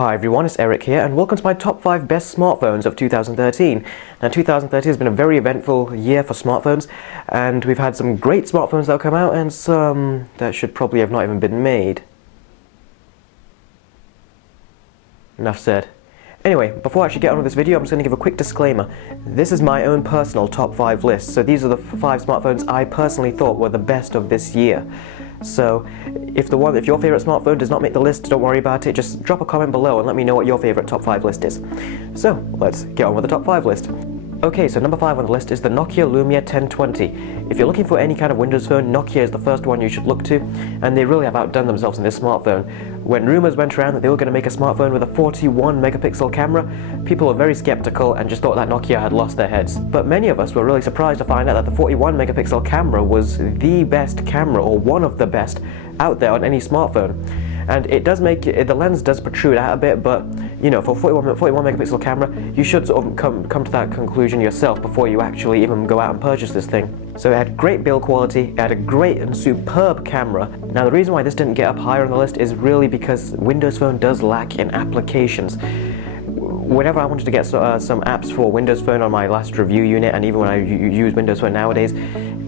Hi everyone, it's Eric here and welcome to my top 5 best smartphones of 2013. Now 2013 has been a very eventful year for smartphones and we've had some great smartphones that have come out and some that should probably have not even been made. Enough said. Anyway, before I actually get on with this video, I'm just going to give a quick disclaimer. This is my own personal top 5 list, so these are the 5 smartphones I personally thought were the best of this year. So, if your favourite smartphone does not make the list, don't worry about it, just drop a comment below and let me know what your favourite top 5 list is. So, let's get on with the top 5 list. Okay, so number 5 on the list is the Nokia Lumia 1020. If you're looking for any kind of Windows phone, Nokia is the first one you should look to, and they really have outdone themselves in this smartphone. When rumours went around that they were going to make a smartphone with a 41 megapixel camera, people were very skeptical and just thought that Nokia had lost their heads. But many of us were really surprised to find out that the 41 megapixel camera was the best camera, or one of the best, out there on any smartphone. And it does make the lens does protrude out a bit, but you know, for 41 megapixel camera, you should sort of come to that conclusion yourself before you actually even go out and purchase this thing. So it had great build quality, it had a great and superb camera. Now the reason why this didn't get up higher on the list is really because Windows Phone does lack in applications. Whenever I wanted to get some apps for Windows Phone on my last review unit, and even when I use Windows Phone nowadays,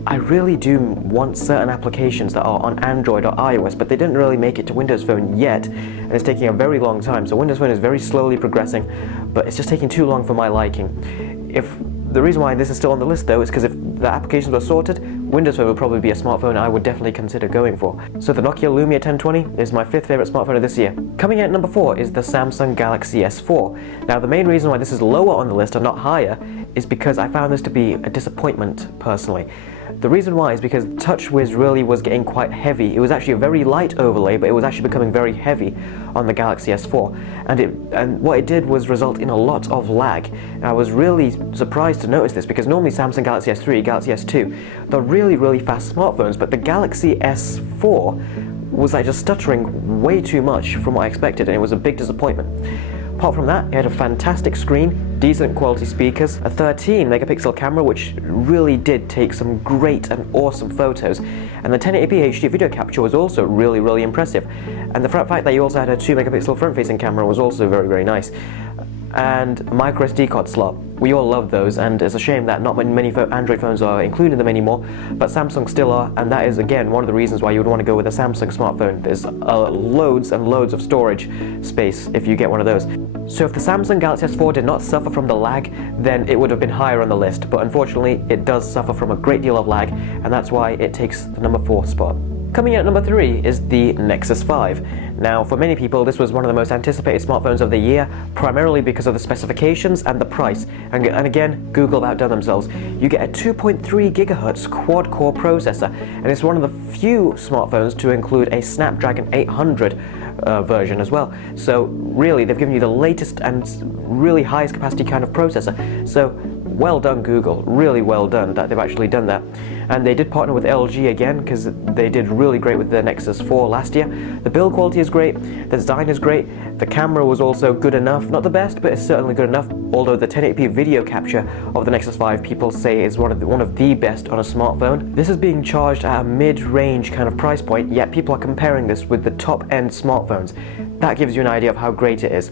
I really do want certain applications that are on Android or iOS, but they didn't really make it to Windows Phone yet, and it's taking a very long time. So Windows Phone is very slowly progressing, but it's just taking too long for my liking. The reason why this is still on the list though is because if the applications were sorted, Windows Phone would probably be a smartphone I would definitely consider going for. So the Nokia Lumia 1020 is my 5th favourite smartphone of this year. Coming in at number 4 is the Samsung Galaxy S4. Now the main reason why this is lower on the list and not higher is because I found this to be a disappointment personally. The reason why is because TouchWiz really was getting quite heavy. It was actually a very light overlay, but it was actually becoming very heavy on the Galaxy S4. And what it did was result in a lot of lag. And I was really surprised to notice this because normally Samsung Galaxy S3, Galaxy S2, they're really fast smartphones, but the Galaxy S4 was like just stuttering way too much from what I expected, and it was a big disappointment. Apart from that, it had a fantastic screen, decent quality speakers, a 13 megapixel camera which really did take some great and awesome photos, and the 1080p HD video capture was also really impressive. And the fact that you also had a 2 megapixel front-facing camera was also very nice. And a micro SD card slot. We all love those, and it's a shame that not many Android phones are including them anymore, but Samsung still are, and that is again one of the reasons why you would want to go with a Samsung smartphone. There's loads and loads of storage space if you get one of those. So if the Samsung Galaxy S4 did not suffer from the lag, then it would have been higher on the list, but unfortunately it does suffer from a great deal of lag, and that's why it takes the number 4 spot. Coming in at number 3 is the Nexus 5. Now, for many people, this was one of the most anticipated smartphones of the year, primarily because of the specifications and the price. And again, Google outdone themselves. You get a 2.3 GHz quad-core processor, and it's one of the few smartphones to include a Snapdragon 800 version as well. So really, they've given you the latest and really highest capacity kind of processor. So well done Google, really well done that they've actually done that. And they did partner with LG again because they did really great with the Nexus 4 last year. The build quality is great, the design is great, the camera was also good enough, not the best, but it's certainly good enough, although the 1080p video capture of the Nexus 5 people say is one of the best on a smartphone. This is being charged at a mid-range kind of price point, yet people are comparing this with the top-end smartphones. That gives you an idea of how great it is.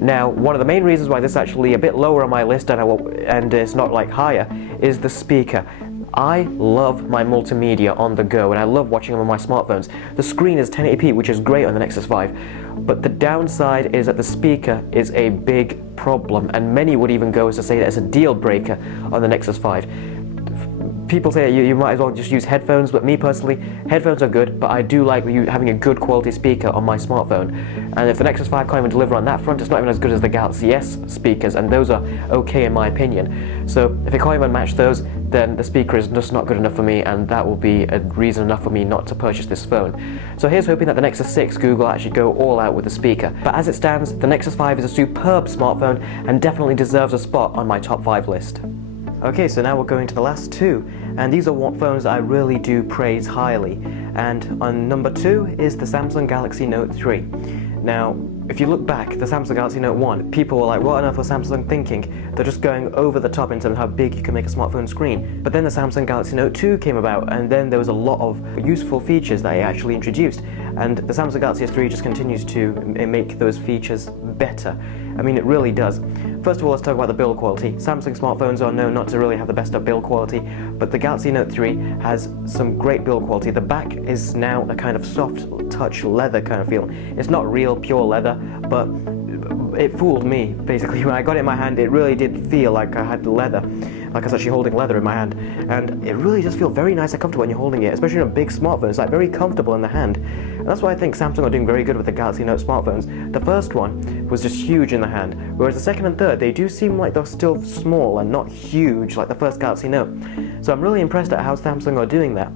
Now, one of the main reasons why this is actually a bit lower on my list and it's not like higher is the speaker. I love my multimedia on the go and I love watching them on my smartphones. The screen is 1080p, which is great on the Nexus 5, but the downside is that the speaker is a big problem, and many would even go as to say that it's a deal breaker on the Nexus 5. People say you might as well just use headphones, but me personally, headphones are good, but I do like having a good quality speaker on my smartphone. And if the Nexus 5 can't even deliver on that front, it's not even as good as the Galaxy S speakers, and those are okay in my opinion. So if it can't even match those, then the speaker is just not good enough for me, and that will be a reason enough for me not to purchase this phone. So here's hoping that the Nexus 6 Google actually go all out with the speaker. But as it stands, the Nexus 5 is a superb smartphone and definitely deserves a spot on my top 5 list. Okay, so now we're going to the last 2, and these are phones that I really do praise highly. And on number 2 is the Samsung Galaxy Note 3. Now, if you look back, the Samsung Galaxy Note 1, people were like, what on earth was Samsung thinking? They're just going over the top in terms of how big you can make a smartphone screen. But then the Samsung Galaxy Note 2 came about, and then there was a lot of useful features that it actually introduced. And the Samsung Galaxy S3 just continues to make those features better. I mean, it really does. First of all, let's talk about the build quality. Samsung smartphones are known not to really have the best of build quality, but the Galaxy Note 3 has some great build quality. The back is now a kind of soft touch leather kind of feel. It's not real pure leather, but it fooled me, basically. When I got it in my hand, it really did feel like I had leather, like I was actually holding leather in my hand. And it really does feel very nice and comfortable when you're holding it, especially on a big smartphone. It's like very comfortable in the hand. And that's why I think Samsung are doing very good with the Galaxy Note smartphones. The first one was just huge in the hand, whereas the second and third, they do seem like they're still small and not huge like the first Galaxy Note. So I'm really impressed at how Samsung are doing that.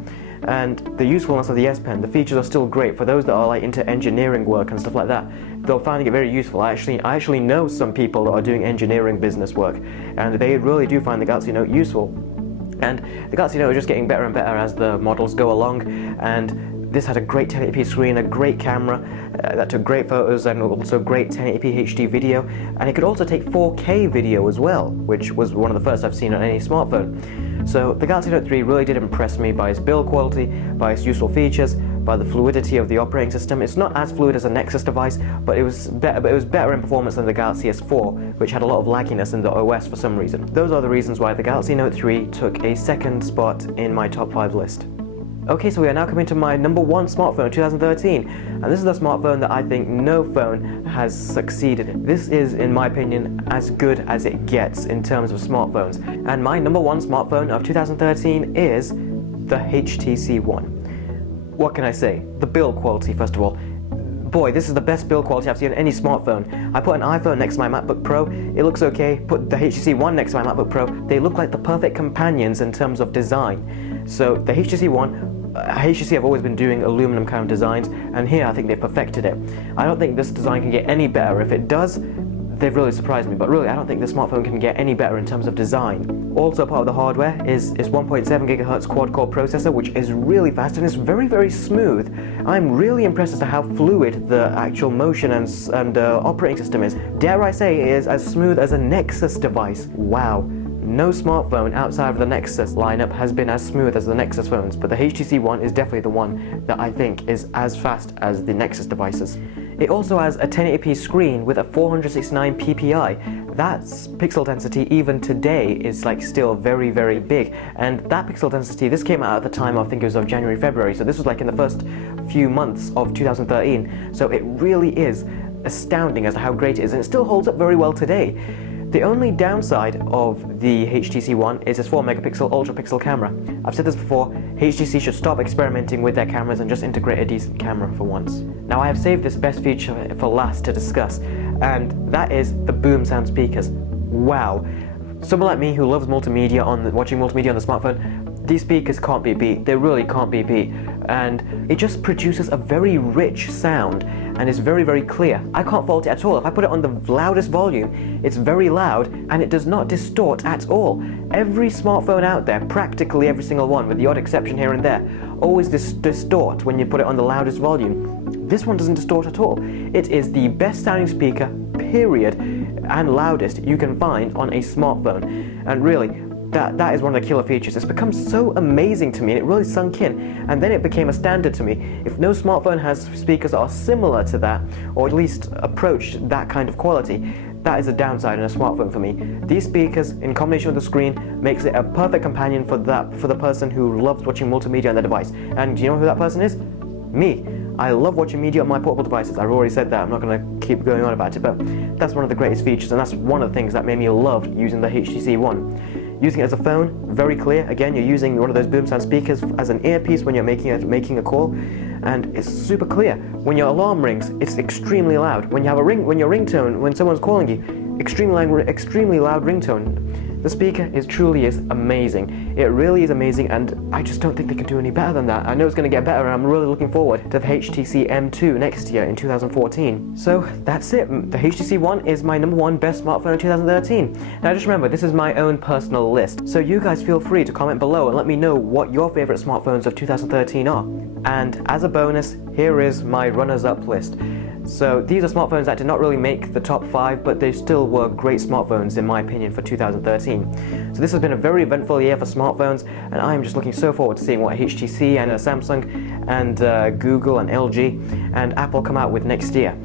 And the usefulness of the S Pen, the features are still great for those that are like into engineering work and stuff like that. They're finding it very useful. I actually know some people that are doing engineering business work, and they really do find the Galaxy Note useful. And the Galaxy Note is just getting better and better as the models go along, and this had a great 1080p screen, a great camera that took great photos, and also great 1080p HD video, and it could also take 4K video as well, which was one of the first I've seen on any smartphone. So the Galaxy Note 3 really did impress me by its build quality, by its useful features, by the fluidity of the operating system. It's not as fluid as a Nexus device, but it was better in performance than the Galaxy S4, which had a lot of lagginess in the OS for some reason. Those are the reasons why the Galaxy Note 3 took a second spot in my top 5 list. Okay, so we are now coming to my number 1 smartphone of 2013, and this is the smartphone that I think no phone has succeeded in. This is, in my opinion, as good as it gets in terms of smartphones, and my number 1 smartphone of 2013 is the HTC One. What can I say? The build quality, first of all. Boy, this is the best build quality I've seen on any smartphone. I put an iPhone next to my MacBook Pro, it looks okay. Put the HTC One next to my MacBook Pro, they look like the perfect companions in terms of design. So the HTC One, HTC have always been doing aluminum kind of designs, and here I think they've perfected it. I don't think this design can get any better. If it does, they've really surprised me, but really I don't think this smartphone can get any better in terms of design. Also part of the hardware is 1.7 GHz quad-core processor, which is really fast and is very, very smooth. I'm really impressed as to how fluid the actual motion and operating system is. Dare I say it is as smooth as a Nexus device. Wow. No smartphone outside of the Nexus lineup has been as smooth as the Nexus phones, but the HTC One is definitely the one that I think is as fast as the Nexus devices. It also has a 1080p screen with a 469 ppi. That's pixel density even today is like still very, very big. And that pixel density, this came out at the time I think it was of January, February, so this was like in the first few months of 2013. So it really is astounding as to how great it is, and it still holds up very well today. The only downside of the HTC One is its 4 megapixel ultra pixel camera. I've said this before, HTC should stop experimenting with their cameras and just integrate a decent camera for once. Now I have saved this best feature for last to discuss, and that is the boom sound speakers. Wow. Someone like me who loves multimedia watching multimedia on the smartphone, these speakers can't be beat. They really can't be beat. And it just produces a very rich sound and is very, very clear. I can't fault it at all. If I put it on the loudest volume, it's very loud and it does not distort at all. Every smartphone out there, practically every single one, with the odd exception here and there, always distort when you put it on the loudest volume. This one doesn't distort at all. It is the best sounding speaker, period, and loudest you can find on a smartphone. And really, that is one of the killer features. It's become so amazing to me, and it really sunk in, and then it became a standard to me. If no smartphone has speakers that are similar to that, or at least approach that kind of quality, that is a downside in a smartphone for me. These speakers, in combination with the screen, makes it a perfect companion for the person who loves watching multimedia on their device. And do you know who that person is? Me. I love watching media on my portable devices. I've already said that, I'm not going to keep going on about it, but that's one of the greatest features, and that's one of the things that made me love using the HTC One. Using it as a phone, very clear. Again, you're using one of those boom sound speakers as an earpiece when you're making a call, and it's super clear. When your alarm rings, it's extremely loud. When you have when your ringtone, when someone's calling you, extremely loud ringtone. The speaker truly is amazing. It really is amazing, and I just don't think they can do any better than that. I know it's going to get better, and I'm really looking forward to the HTC M2 next year in 2014. So that's it. The HTC One is my number 1 best smartphone of 2013. Now just remember, this is my own personal list, so you guys feel free to comment below and let me know what your favorite smartphones of 2013 are. And as a bonus, here is my runners-up list. So these are smartphones that did not really make the top 5, but they still were great smartphones in my opinion for 2013. So this has been a very eventful year for smartphones, and I am just looking so forward to seeing what HTC and Samsung and Google and LG and Apple come out with next year.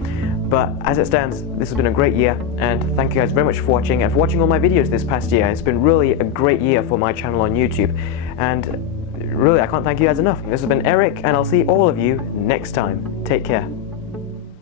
But as it stands, this has been a great year, and thank you guys very much for watching and for watching all my videos this past year. It's been really a great year for my channel on YouTube, and really I can't thank you guys enough. This has been Eric, and I'll see all of you next time. Take care.